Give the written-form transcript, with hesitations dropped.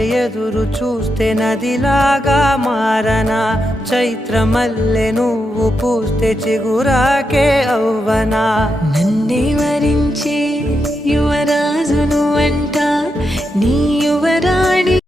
ఎదురు చూస్తే నదిలాగా మారనా, చైత్రమల్లె నువ్వు పూస్తే చిగురాకే అవ్వనా. నన్నే వరించే యువరాజును అంట నీ యువరాణి